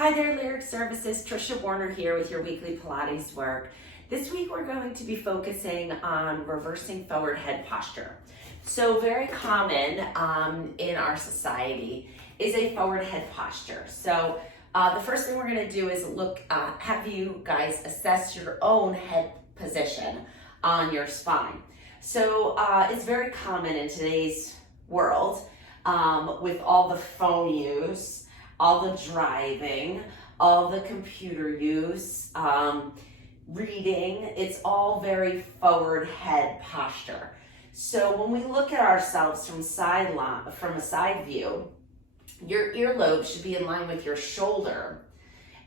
Hi there, Lyric Services. Trisha Warner here with your weekly Pilates work. This week we're going to be focusing on reversing forward head posture. So very common in our society is a forward head posture. So the first thing we're going to do is have you guys assess your own head position on your spine. So it's very common in today's world with all the phone use, all the driving, all the computer use, reading, it's all very forward head posture. So when we look at ourselves from a side view, your earlobe should be in line with your shoulder,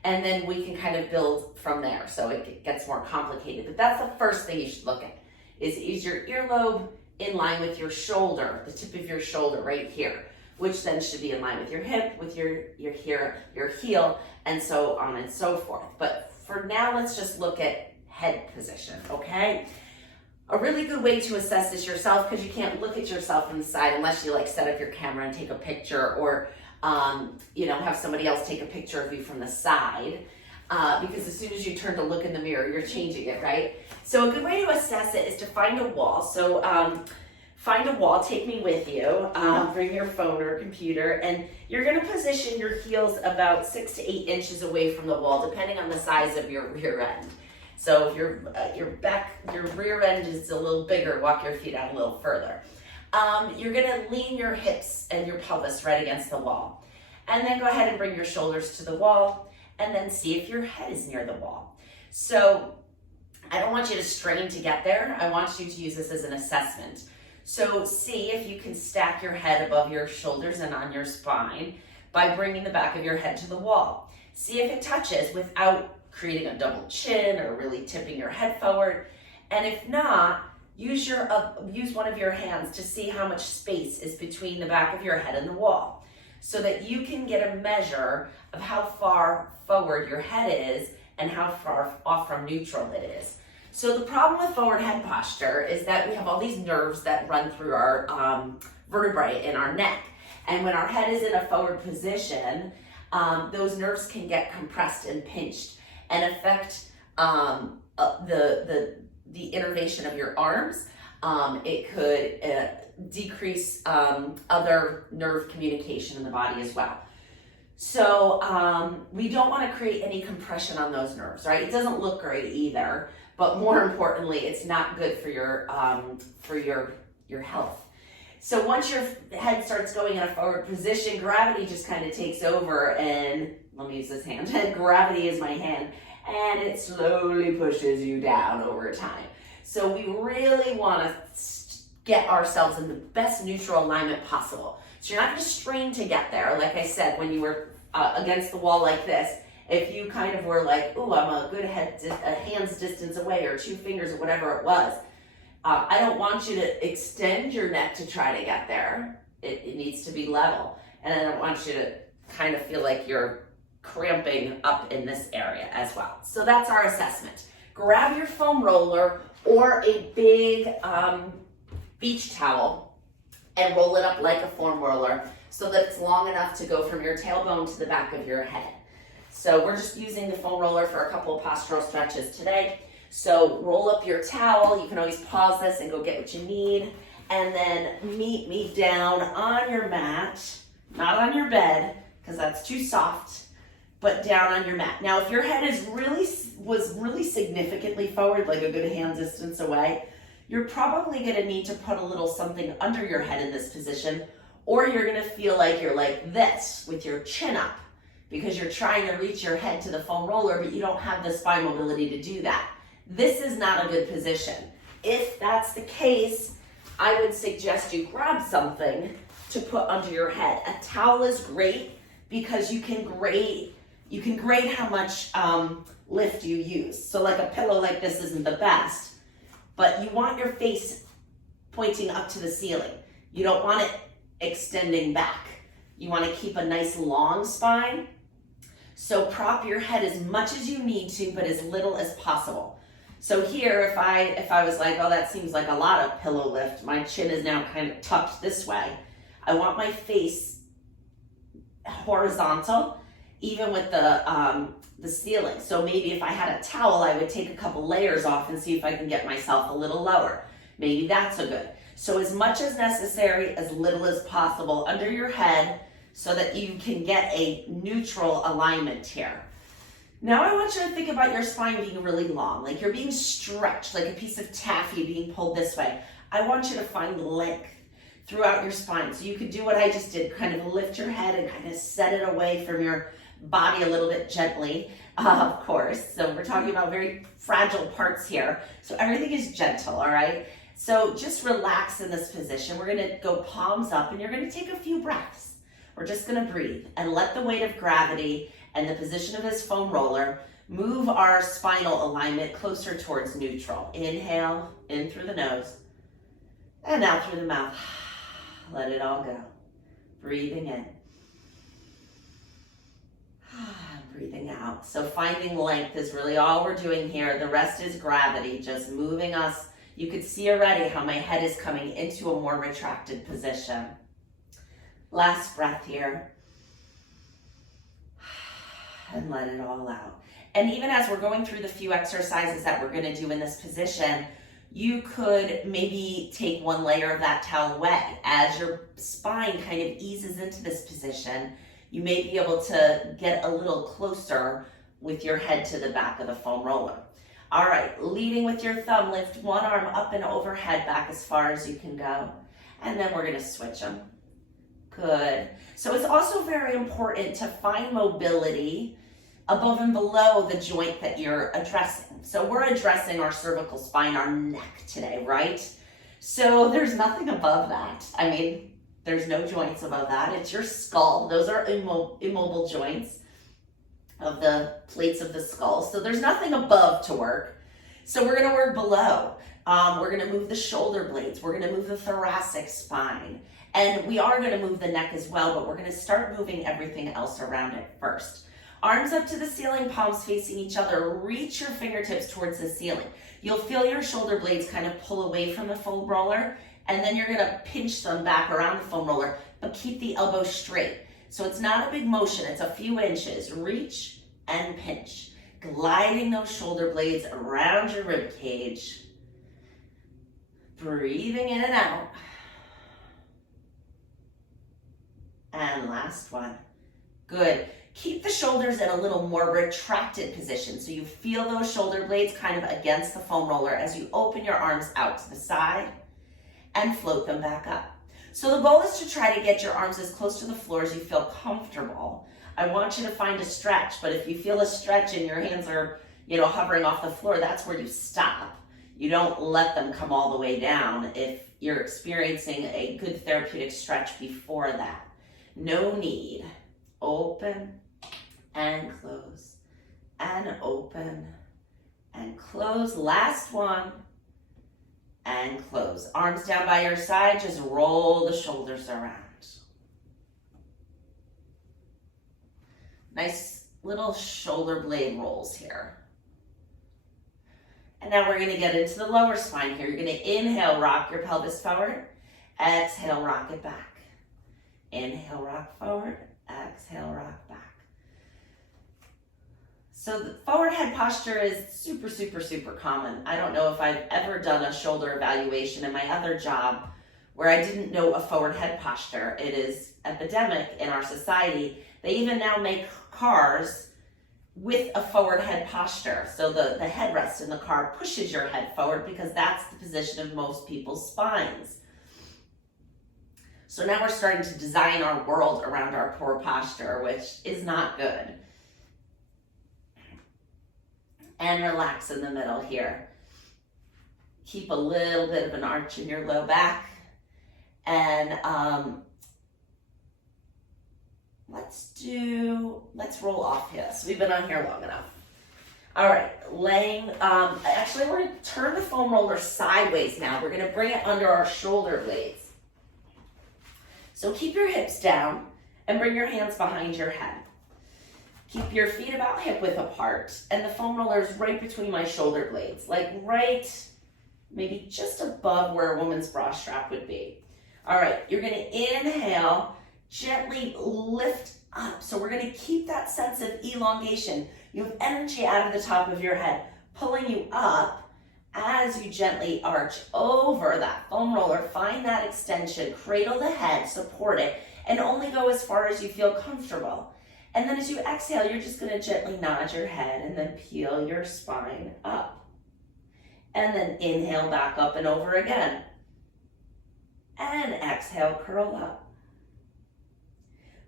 and then we can kind of build from there. So it gets more complicated, but that's the first thing you should look at, is your earlobe in line with your shoulder, the tip of your shoulder right here, which then should be in line with your hip, with your heel, and so on and so forth. But for now, let's just look at head position, okay? A really good way to assess this yourself, because you can't look at yourself from the side unless you set up your camera and take a picture, or have somebody else take a picture of you from the side, because as soon as you turn to look in the mirror, you're changing it, right? So a good way to assess it is to find a wall. So find a wall, take me with you, bring your phone or computer, and you're gonna position your heels about 6 to 8 inches away from the wall, depending on the size of your rear end. So if your rear end is a little bigger, walk your feet out a little further. You're gonna lean your hips and your pelvis right against the wall. And then go ahead and bring your shoulders to the wall, and then see if your head is near the wall. So I don't want you to strain to get there. I want you to use this as an assessment. So see if you can stack your head above your shoulders and on your spine by bringing the back of your head to the wall. See if it touches without creating a double chin or really tipping your head forward. And if not, use one of your hands to see how much space is between the back of your head and the wall, so that you can get a measure of how far forward your head is and how far off from neutral it is. So the problem with forward head posture is that we have all these nerves that run through our vertebrae in our neck. And when our head is in a forward position, those nerves can get compressed and pinched and affect the innervation of your arms. It could decrease other nerve communication in the body as well. So we don't want to create any compression on those nerves, right? It doesn't look great either, but more importantly, it's not good for your health. So once your head starts going in a forward position, gravity just kind of takes over, and let me use this hand. Gravity is my hand, and it slowly pushes you down over time. So we really want to get ourselves in the best neutral alignment possible. So you're not going to strain to get there. Like I said, when you were against the wall like this, if you kind of were like, ooh, I'm a good hand's distance away, or 2 fingers, or whatever it was, I don't want you to extend your neck to try to get there. It needs to be level. And I don't want you to kind of feel like you're cramping up in this area as well. So that's our assessment. Grab your foam roller or a big beach towel and roll it up like a foam roller so that it's long enough to go from your tailbone to the back of your head. So we're just using the foam roller for a couple of postural stretches today. So roll up your towel. You can always pause this and go get what you need. And then meet me down on your mat, not on your bed, because that's too soft, but down on your mat. Now, if your head was really significantly forward, like a good hand distance away, you're probably going to need to put a little something under your head in this position, or you're going to feel like you're like this with your chin up, because you're trying to reach your head to the foam roller, but you don't have the spine mobility to do that. This is not a good position. If that's the case, I would suggest you grab something to put under your head. A towel is great because you can grade how much lift you use. So like a pillow like this isn't the best, but you want your face pointing up to the ceiling. You don't want it extending back. You want to keep a nice long spine. So prop your head as much as you need to, but as little as possible. So here, if I was like, oh, that seems like a lot of pillow lift, my chin is now kind of tucked this way. I want my face horizontal, even with the ceiling. So maybe if I had a towel, I would take a couple layers off and see if I can get myself a little lower. Maybe that's a good. So as much as necessary, as little as possible under your head so that you can get a neutral alignment here. Now I want you to think about your spine being really long, like you're being stretched, like a piece of taffy being pulled this way. I want you to find length throughout your spine. So you could do what I just did, kind of lift your head and kind of set it away from your body a little bit gently, of course. So we're talking about very fragile parts here. So everything is gentle, all right? So just relax in this position. We're gonna go palms up and you're gonna take a few breaths. We're just gonna breathe and let the weight of gravity and the position of this foam roller move our spinal alignment closer towards neutral. Inhale, in through the nose, and out through the mouth. Let it all go. Breathing in. Breathing out. So finding length is really all we're doing here. The rest is gravity, just moving us. You could see already how my head is coming into a more retracted position. Last breath here. And let it all out. And even as we're going through the few exercises that we're going to do in this position, you could maybe take one layer of that towel away. As your spine kind of eases into this position, you may be able to get a little closer with your head to the back of the foam roller. All right, leading with your thumb, lift one arm up and overhead, back as far as you can go. And then we're gonna switch them. Good. So it's also very important to find mobility above and below the joint that you're addressing. So we're addressing our cervical spine, our neck today, right? So there's nothing above that. I mean, there's no joints above that. It's your skull. Those are immobile joints of the plates of the skull. So there's nothing above to work. So we're gonna work below. We're gonna move the shoulder blades. We're gonna move the thoracic spine. And we are gonna move the neck as well, but we're gonna start moving everything else around it first. Arms up to the ceiling, palms facing each other. Reach your fingertips towards the ceiling. You'll feel your shoulder blades kind of pull away from the foam roller, and then you're gonna pinch them back around the foam roller, but keep the elbow straight. So it's not a big motion, it's a few inches. Reach and pinch. Gliding those shoulder blades around your rib cage. Breathing in and out. And last one. Good. Keep the shoulders in a little more retracted position. So you feel those shoulder blades kind of against the foam roller as you open your arms out to the side and float them back up. So the goal is to try to get your arms as close to the floor as you feel comfortable. I want you to find a stretch, but if you feel a stretch and your hands are, hovering off the floor, that's where you stop. You don't let them come all the way down if you're experiencing a good therapeutic stretch before that. No need. Open and close, and open and close. Last one, and close. Arms down by your side, just roll the shoulders around. Nice little shoulder blade rolls here. And now we're gonna get into the lower spine here. You're gonna inhale, rock your pelvis forward. Exhale, rock it back. Inhale, rock forward. Exhale, rock back. So the forward head posture is super, super, super common. I don't know if I've ever done a shoulder evaluation in my other job where I didn't know a forward head posture. It is epidemic in our society. They even now make cars with a forward head posture. So the headrest in the car pushes your head forward because that's the position of most people's spines. So now we're starting to design our world around our poor posture, which is not good. And relax in the middle here. Keep a little bit of an arch in your low back. And let's roll off this. We've been on here long enough. All right, actually we're gonna turn the foam roller sideways now. We're gonna bring it under our shoulder blades. So keep your hips down and bring your hands behind your head. Keep your feet about hip width apart, and the foam roller is right between my shoulder blades, like right, maybe just above where a woman's bra strap would be. All right, you're gonna inhale, gently lift up. So we're gonna keep that sense of elongation. You have energy out of the top of your head, pulling you up as you gently arch over that foam roller. Find that extension, cradle the head, support it, and only go as far as you feel comfortable. And then as you exhale, you're just gonna gently nod your head and then peel your spine up. And then inhale back up and over again. And exhale, curl up.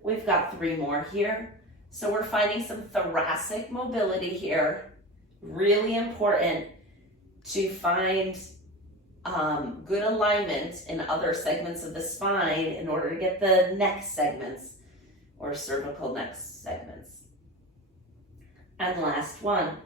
We've got 3 more here. So we're finding some thoracic mobility here. Really important to find good alignment in other segments of the spine in order to get the neck segments or cervical neck segments. And last one.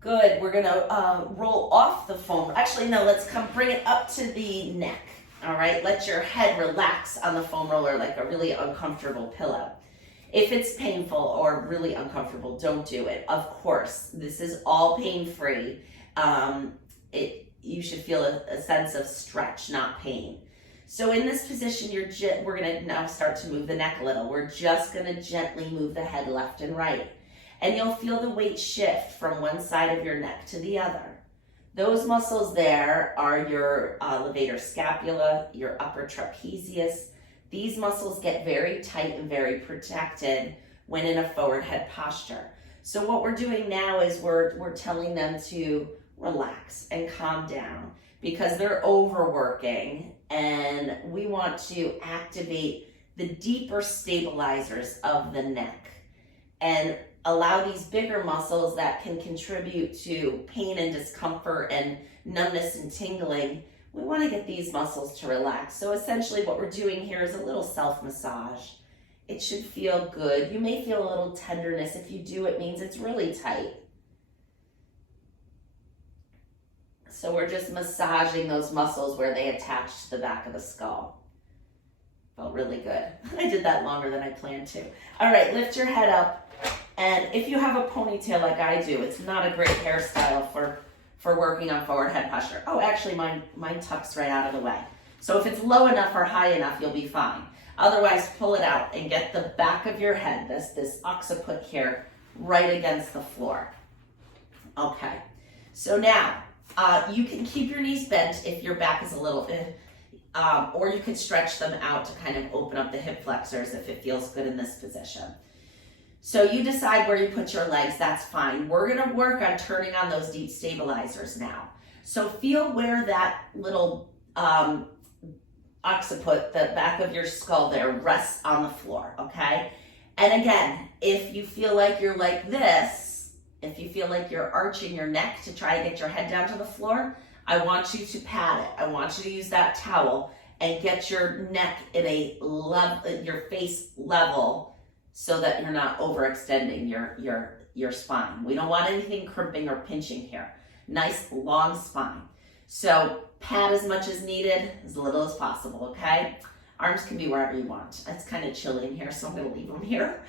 Good, we're gonna roll off the foam. Actually, no, let's bring it up to the neck, all right? Let your head relax on the foam roller like a really uncomfortable pillow. If it's painful or really uncomfortable, don't do it. Of course, this is all pain-free. You should feel a sense of stretch, not pain. So in this position, we're gonna now start to move the neck a little. We're just gonna gently move the head left and right. And you'll feel the weight shift from one side of your neck to the other. Those muscles there are your levator scapula, your upper trapezius. These muscles get very tight and very protected when in a forward head posture. So what we're doing now is we're telling them to relax and calm down because they're overworking, and we want to activate the deeper stabilizers of the neck and allow these bigger muscles that can contribute to pain and discomfort and numbness and tingling. We want to get these muscles to relax. So essentially what we're doing here is a little self-massage. It should feel good. You may feel a little tenderness. If you do, it means it's really tight. So we're just massaging those muscles where they attach to the back of the skull. Felt really good. I did that longer than I planned to. All right, lift your head up. And if you have a ponytail like I do, it's not a great hairstyle for working on forward head posture. Oh, actually mine tucks right out of the way. So if it's low enough or high enough, you'll be fine. Otherwise, pull it out and get the back of your head, this occiput here, right against the floor. Okay, so now you can keep your knees bent if your back is a little, or you could stretch them out to kind of open up the hip flexors if it feels good in this position. So you decide where you put your legs, that's fine. We're gonna work on turning on those deep stabilizers now. So feel where that little occiput, the back of your skull there, rests on the floor, okay? And again, if you feel like you're like this, if you feel like you're arching your neck to try to get your head down to the floor, I want you to pat it. I want you to use that towel and get your neck in your face level, so that you're not overextending your spine. We don't want anything crimping or pinching here. Nice long spine. So pat as much as needed, as little as possible, okay? Arms can be wherever you want. It's kind of chilly in here, so I'm gonna leave them here.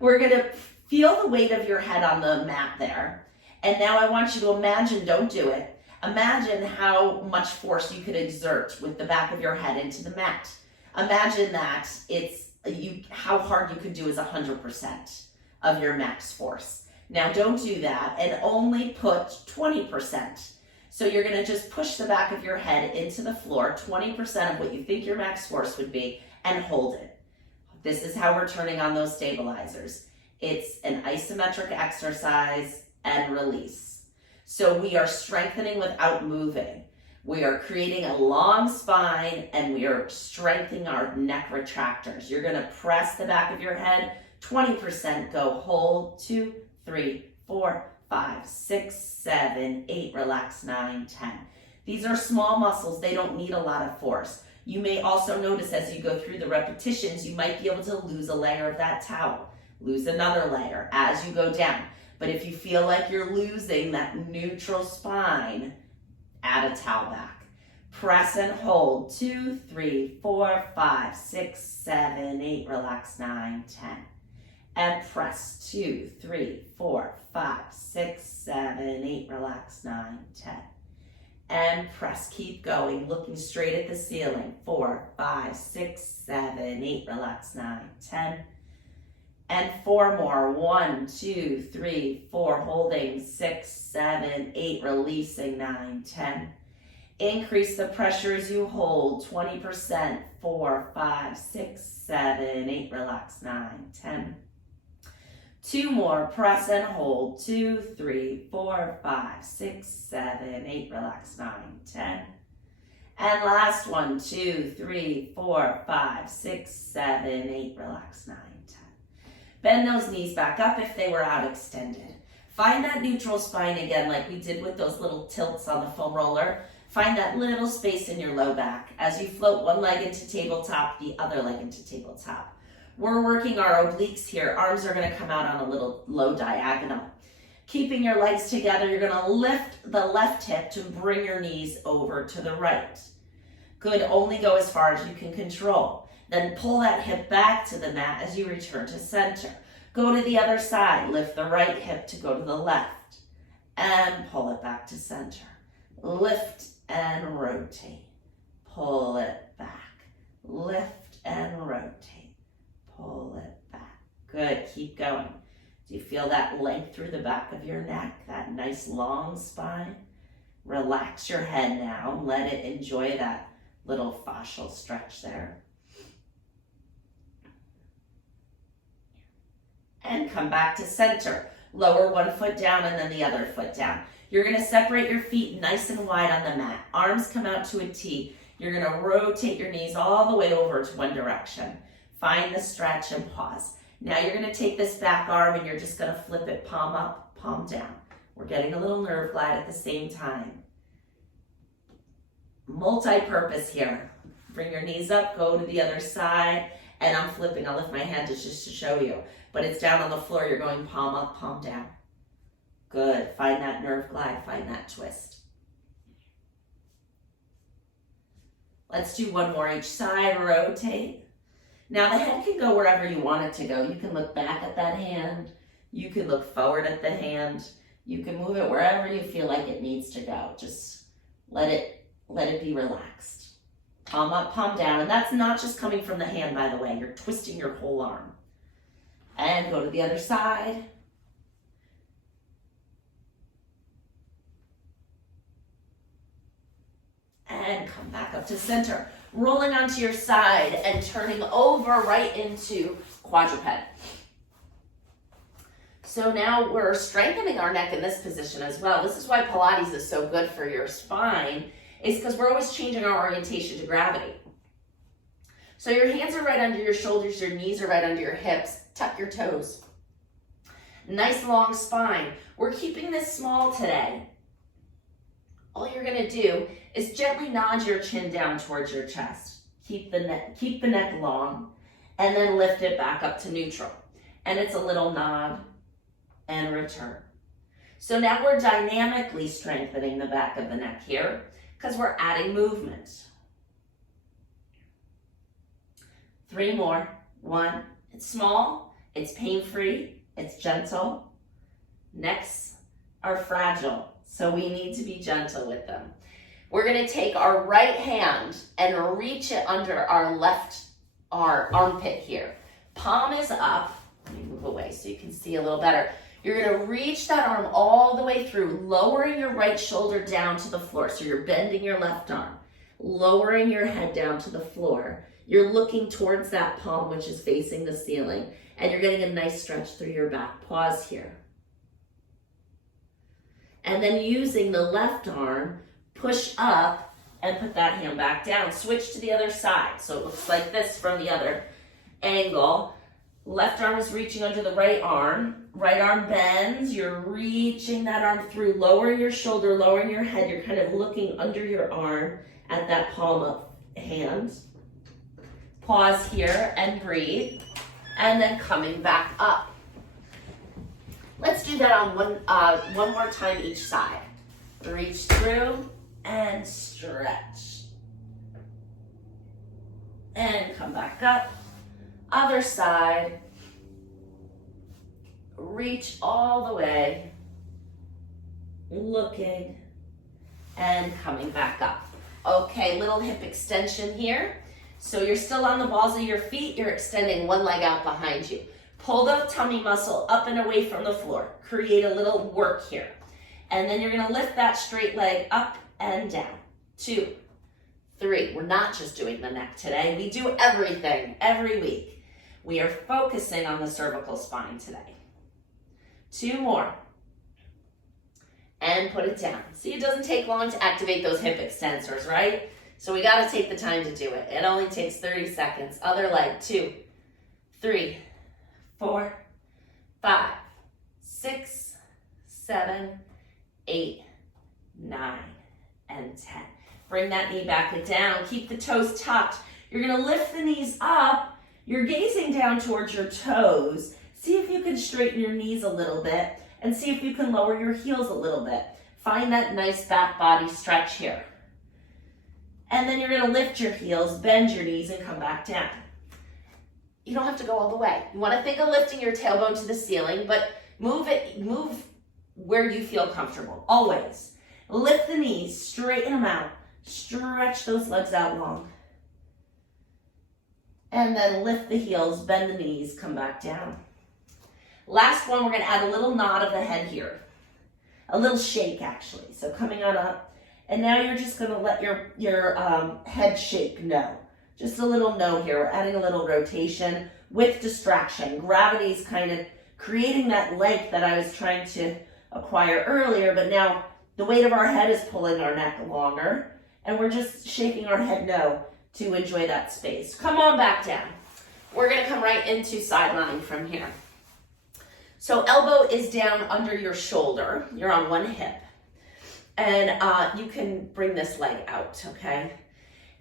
We're gonna feel the weight of your head on the mat there. And now I want you to imagine, don't do it, imagine how much force you could exert with the back of your head into the mat. Imagine that how hard you could do is 100% of your max force. Now don't do that and only put 20%. So you're gonna just push the back of your head into the floor, 20% of what you think your max force would be, and hold it. This is how we're turning on those stabilizers. It's an isometric exercise and release. So we are strengthening without moving. We are creating a long spine and we are strengthening our neck retractors. You're gonna press the back of your head, 20%, go, hold, 2, 3, 4, 5, 6, 7, 8, relax, 9, 10. These are small muscles, they don't need a lot of force. You may also notice as you go through the repetitions, you might be able to lose a layer of that towel, lose another layer as you go down. But if you feel like you're losing that neutral spine, add a towel back. Press and hold, 2, 3, 4, 5, 6, 7, 8, relax, 9, 10. And press, 2, 3, 4, 5, 6, 7, 8, relax, 9, 10. and press. Keep going, looking straight at the ceiling. 4, 5, 6, 7, 8. Relax. 9, 10. And 4 more. 1, 2, 3, 4. Holding. 6, 7, 8. Releasing. 9, 10. Increase the pressure as you hold. 20%. 4, 5, 6, 7, 8. Relax. 9, 10. 2 more. Press and hold. 2, 3, 4, 5, 6, 7, 8. Relax. 9, 10. And last one. 2, 3, 4, 5, 6, 7, 8. Relax. 9, 10. Bend those knees back up if they were out extended. Find that neutral spine again like we did with those little tilts on the foam roller. Find that little space in your low back as you float one leg into tabletop, the other leg into tabletop. We're working our obliques here. Arms are going to come out on a little low diagonal. Keeping your legs together, you're going to lift the left hip to bring your knees over to the right. Good, only go as far as you can control. Then pull that hip back to the mat as you return to center. Go to the other side. Lift the right hip to go to the left. And pull it back to center. Lift and rotate. Pull it back. Lift and rotate. Pull it back. Good, keep going. Do you feel that length through the back of your neck? That nice long spine? Relax your head now. Let it enjoy that little fascial stretch there. And come back to center. Lower one foot down and then the other foot down. You're going to separate your feet nice and wide on the mat. Arms come out to a T. You're going to rotate your knees all the way over to one direction. Find the stretch and pause. Now you're going to take this back arm and you're just going to flip it palm up, palm down. We're getting a little nerve glide at the same time. Multi-purpose here. Bring your knees up, go to the other side, and I'm flipping. I'll lift my hand just to show you. But it's down on the floor. You're going palm up, palm down. Good. Find that nerve glide. Find that twist. Let's do one more each side. Rotate. Now the head can go wherever you want it to go. You can look back at that hand. You can look forward at the hand. You can move it wherever you feel like it needs to go. Just let it be relaxed. Palm up, palm down. And that's not just coming from the hand, by the way. You're twisting your whole arm. And go to the other side. And come back up to center. Rolling onto your side and turning over right into quadruped. So now we're strengthening our neck in this position as well. This is why Pilates is so good for your spine, is because we're always changing our orientation to gravity. So your hands are right under your shoulders, your knees are right under your hips. Tuck your toes. Nice long spine. We're keeping this small today. All you're going to do is gently nod your chin down towards your chest. Keep the neck long, and then lift it back up to neutral. And it's a little nod and return. So now we're dynamically strengthening the back of the neck here because we're adding movement. 3 more. 1. It's small. It's pain-free. It's gentle. Necks are fragile, so we need to be gentle with them. We're going to take our right hand and reach it under our left armpit here. Palm is up. Let me move away so you can see a little better. You're going to reach that arm all the way through, lowering your right shoulder down to the floor. So you're bending your left arm, lowering your head down to the floor. You're looking towards that palm, which is facing the ceiling, and you're getting a nice stretch through your back. Pause here. And then using the left arm, push up and put that hand back down. Switch to the other side. So it looks like this from the other angle. Left arm is reaching under the right arm. Right arm bends. You're reaching that arm through, lowering your shoulder, lowering your head. You're kind of looking under your arm at that palm up hand. Pause here and breathe. And then coming back up. Let's do that on one more time each side. Reach through and stretch. And come back up. Other side. Reach all the way. Looking. and coming back up. Okay, little hip extension here. So you're still on the balls of your feet, you're extending one leg out behind you. Pull the tummy muscle up and away from the floor. Create a little work here. And then you're gonna lift that straight leg up and down. 2, 3. We're not just doing the neck today. We do everything every week. We are focusing on the cervical spine today. 2 more. And put it down. See, it doesn't take long to activate those hip extensors, right? So we gotta take the time to do it. It only takes 30 seconds. Other leg, 2, 3, 4, 5, 6, 7, 8, 9, and 10. Bring that knee back and down. Keep the toes tucked. You're gonna lift the knees up. You're gazing down towards your toes. See if you can straighten your knees a little bit and see if you can lower your heels a little bit. Find that nice back body stretch here. And then you're gonna lift your heels, bend your knees, and come back down. You don't have to go all the way. You wanna think of lifting your tailbone to the ceiling, but move where you feel comfortable, always. Lift the knees, straighten them out. Stretch those legs out long. And then lift the heels, bend the knees, come back down. Last one, we're gonna add a little nod of the head here. A little shake, actually. So coming on up, and now you're just gonna let your head shake, no. Just a little no here. We're adding a little rotation with distraction. Gravity's kind of creating that length that I was trying to acquire earlier, but now the weight of our head is pulling our neck longer, and we're just shaking our head no to enjoy that space. Come on back down. We're gonna come right into sidelining from here. So elbow is down under your shoulder. You're on one hip. And you can bring this leg out, okay?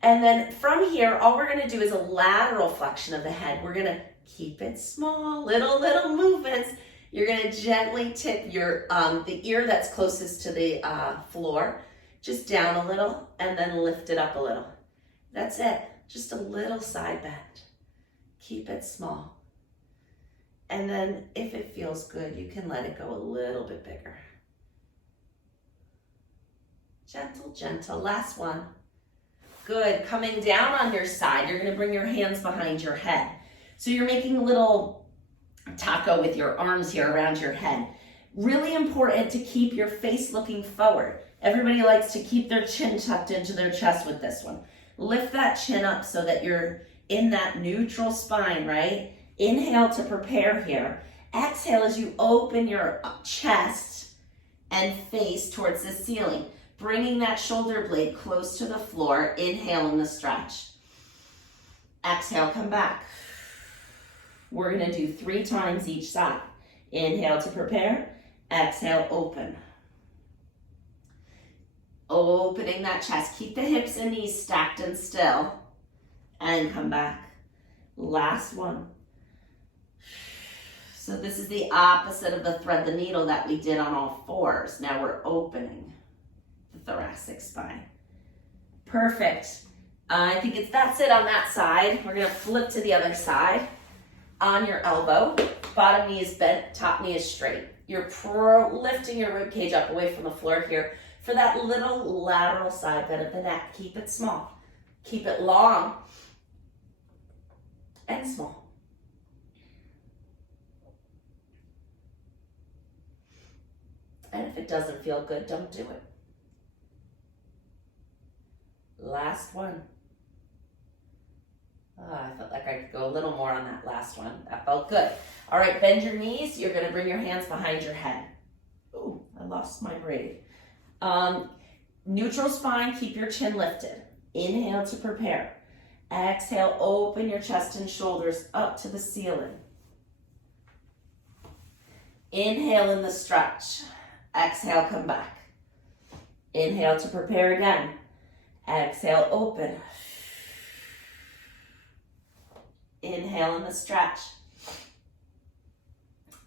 And then from here, all we're gonna do is a lateral flexion of the head. We're gonna keep it small, little movements. You're gonna gently tip your the ear that's closest to the floor, just down a little, and then lift it up a little. That's it, just a little side bend. Keep it small. And then if it feels good, you can let it go a little bit bigger. Gentle, gentle, last one. Good, coming down on your side, you're gonna bring your hands behind your head. So you're making a little taco with your arms here around your head. Really important to keep your face looking forward. Everybody likes to keep their chin tucked into their chest with this one. Lift that chin up so that you're in that neutral spine, right? Inhale to prepare here. Exhale as you open your chest and face towards the ceiling, bringing that shoulder blade close to the floor. Inhale in the stretch. Exhale, come back. We're gonna do 3 times each side. Inhale to prepare. Exhale, open. Opening that chest. Keep the hips and knees stacked and still. And come back. Last one. So this is the opposite of the thread the needle that we did on all 4s. Now we're opening the thoracic spine. Perfect. I think that's it on that side. We're gonna flip to the other side. On your elbow, bottom knee is bent, top knee is straight. You're lifting your rib cage up away from the floor here for that little lateral side bend of the neck. Keep it small. Keep it long and small. And if it doesn't feel good, don't do it. Last one. Oh, I felt like I could go a little more on that last one. That felt good. All right, bend your knees. You're gonna bring your hands behind your head. Oh, I lost my braid. Neutral spine, keep your chin lifted. Inhale to prepare. Exhale, open your chest and shoulders up to the ceiling. Inhale in the stretch. Exhale, come back. Inhale to prepare again. Exhale, open. Inhale in the stretch.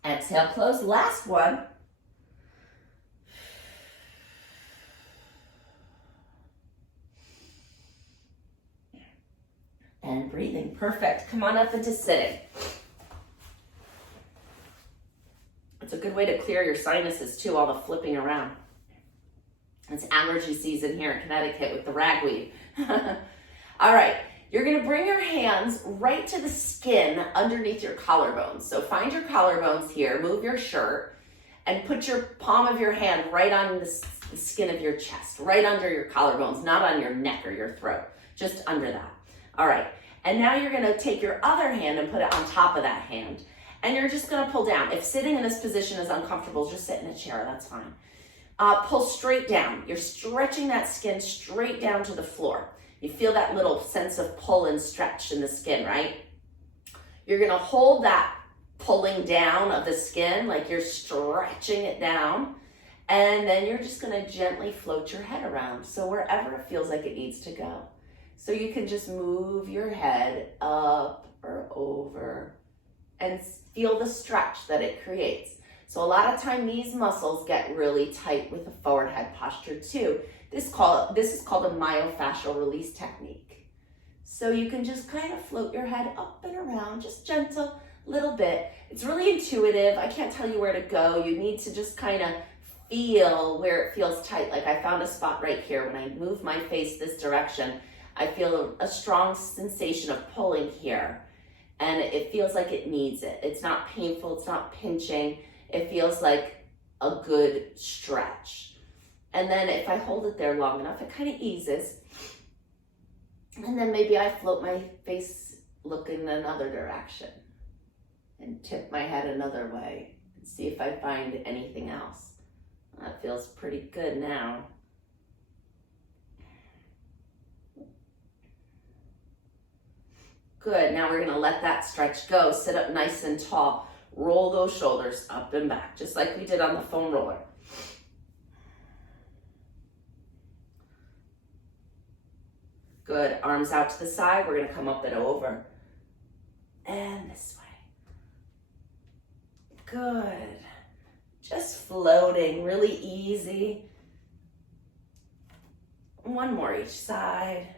Exhale, close. Last one. And breathing. Perfect. Come on up into sitting. It's a good way to clear your sinuses too, all the flipping around. And It's allergy season here in Connecticut with the ragweed. All right, you're gonna bring your hands right to the skin underneath your collarbones. So find your collarbones here, move your shirt, and put your palm of your hand right on the skin of your chest, right under your collarbones, not on your neck or your throat, just under that. All right, and now you're gonna take your other hand and put it on top of that hand. And you're just gonna pull down. If sitting in this position is uncomfortable, just sit in a chair, that's fine. Pull straight down. You're stretching that skin straight down to the floor. You feel that little sense of pull and stretch in the skin, right? You're gonna hold that pulling down of the skin, like you're stretching it down. And then you're just gonna gently float your head around. So wherever it feels like it needs to go. So you can just move your head up or over and feel the stretch that it creates. So a lot of time these muscles get really tight with the forward head posture too. This is called a myofascial release technique. So you can just kind of float your head up and around, just gentle, little bit. It's really intuitive. I can't tell you where to go. You need to just kind of feel where it feels tight. Like I found a spot right here. When I move my face this direction, I feel a strong sensation of pulling here. And it feels like it needs it. It's not painful, it's not pinching. It feels like a good stretch. And then if I hold it there long enough, it kind of eases. And then maybe I float my face, look in another direction and tip my head another way and see if I find anything else. That feels pretty good now. Good, now we're gonna let that stretch go. Sit up nice and tall. Roll those shoulders up and back, just like we did on the foam roller. Good, arms out to the side. We're gonna come up and over. And this way. Good. Just floating, really easy. One more each side.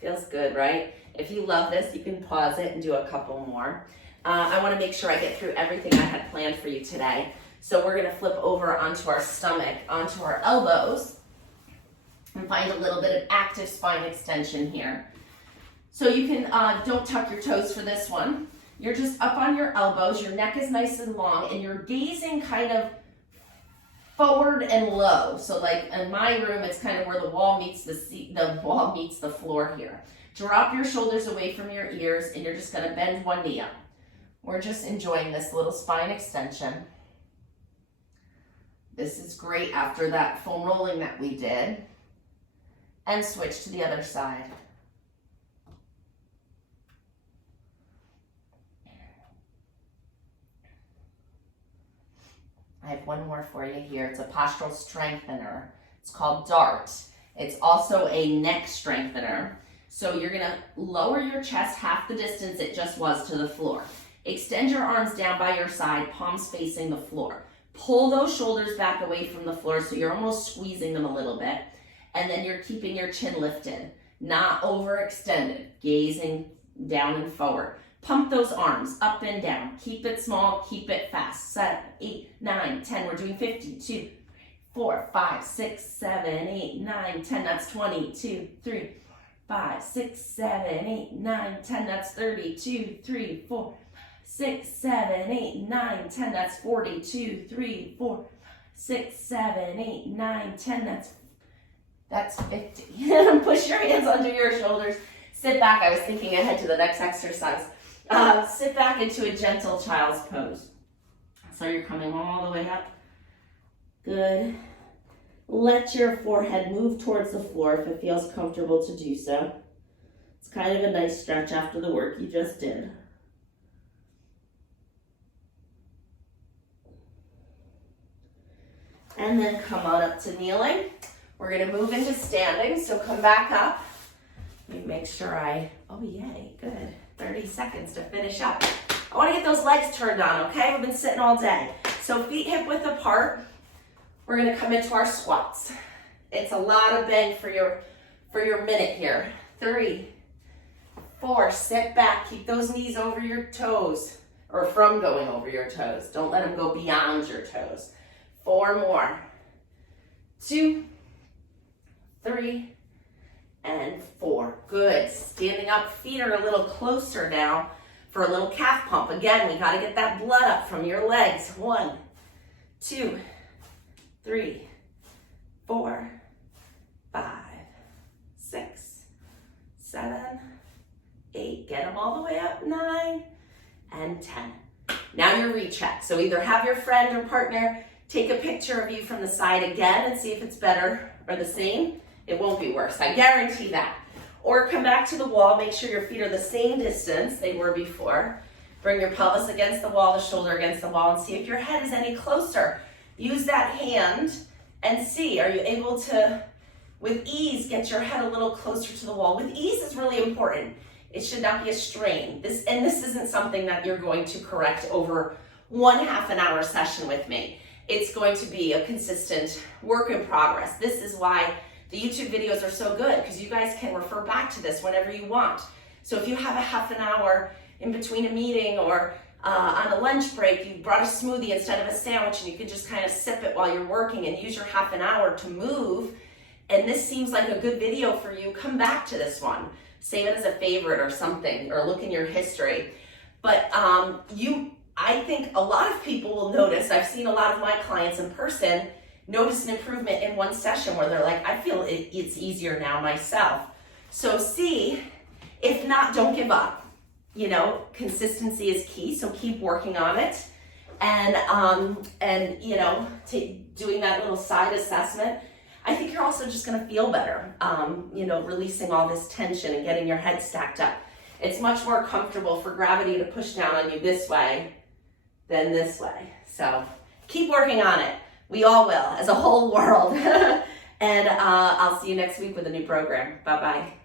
Feels good, right? If you love this, you can pause it and do a couple more. I want to make sure I get through everything I had planned for you today. So we're going to flip over onto our stomach, onto our elbows, and find a little bit of active spine extension here. So you can, don't tuck your toes for this one. You're just up on your elbows, your neck is nice and long, and you're gazing kind of forward and low. So like in my room, it's kind of where the wall meets the wall meets the floor here. Drop your shoulders away from your ears, and you're just gonna bend one knee up. We're just enjoying this little spine extension. This is great after that foam rolling that we did. And switch to the other side. I have one more for you here. It's a postural strengthener. It's called DART. It's also a neck strengthener. So you're gonna lower your chest half the distance it just was to the floor. Extend your arms down by your side, palms facing the floor. Pull those shoulders back away from the floor so you're almost squeezing them a little bit. And then you're keeping your chin lifted, not overextended, gazing down and forward. Pump those arms up and down. Keep it small, keep it fast. 7, 8, 9, 10. We're doing 50, 2, 4, 5, 6, 7, 8, 9, 10. That's 20, 2, 3, 5, 6, 7, 8, 9, 10. That's 30, 2, 3, 4, 6, 7, 8, 9, 10. That's 40, 2, 3, 4, 6, 7, 8, 9, 10. That's 50. Push your hands under your shoulders. Sit back. I was thinking ahead to the next exercise. Sit back into a gentle child's pose. So you're coming all the way up. Good. Let your forehead move towards the floor if it feels comfortable to do so. It's kind of a nice stretch after the work you just did. And then come on up to kneeling. We're gonna move into standing, so come back up. Let me make sure oh yay, good. 30 seconds to finish up. I wanna get those legs turned on, okay? We've been sitting all day. So feet hip width apart. We're gonna come into our squats. It's a lot of bang for your minute here. 3, 4, sit back. Keep those knees over your toes, or from going over your toes. Don't let them go beyond your toes. 4 more. 2, 3, and 4. Good. Standing up, feet are a little closer now for a little calf pump. Again, we got to get that blood up from your legs. 1, 2, 3, 4, 5, 6, 7, 8. Get them all the way up. 9 and 10. Now your recheck. So either have your friend or partner take a picture of you from the side again and see if it's better or the same. It won't be worse, I guarantee that. Or come back to the wall, make sure your feet are the same distance they were before. Bring your pelvis against the wall, the shoulder against the wall, and see if your head is any closer. Use that hand and see, are you able to, with ease, get your head a little closer to the wall? With ease is really important. It should not be a strain. This isn't something that you're going to correct over one half-an-hour session with me. It's going to be a consistent work in progress. This is why the YouTube videos are so good, because you guys can refer back to this whenever you want. So if you have a half an hour in between a meeting or on a lunch break, you brought a smoothie instead of a sandwich and you can just kind of sip it while you're working and use your half an hour to move, and this seems like a good video for you, come back to this one. Save it as a favorite or something, or look in your history. But I think a lot of people will notice, I've seen a lot of my clients in person, notice an improvement in one session where they're like, I feel it's easier now myself. So see, if not, don't give up. You know, consistency is key, so keep working on it. And you know, doing that little side assessment. I think you're also just gonna feel better, you know, releasing all this tension and getting your head stacked up. It's much more comfortable for gravity to push down on you this way than this way. So keep working on it. We all will, as a whole world. And I'll see you next week with a new program. Bye-bye.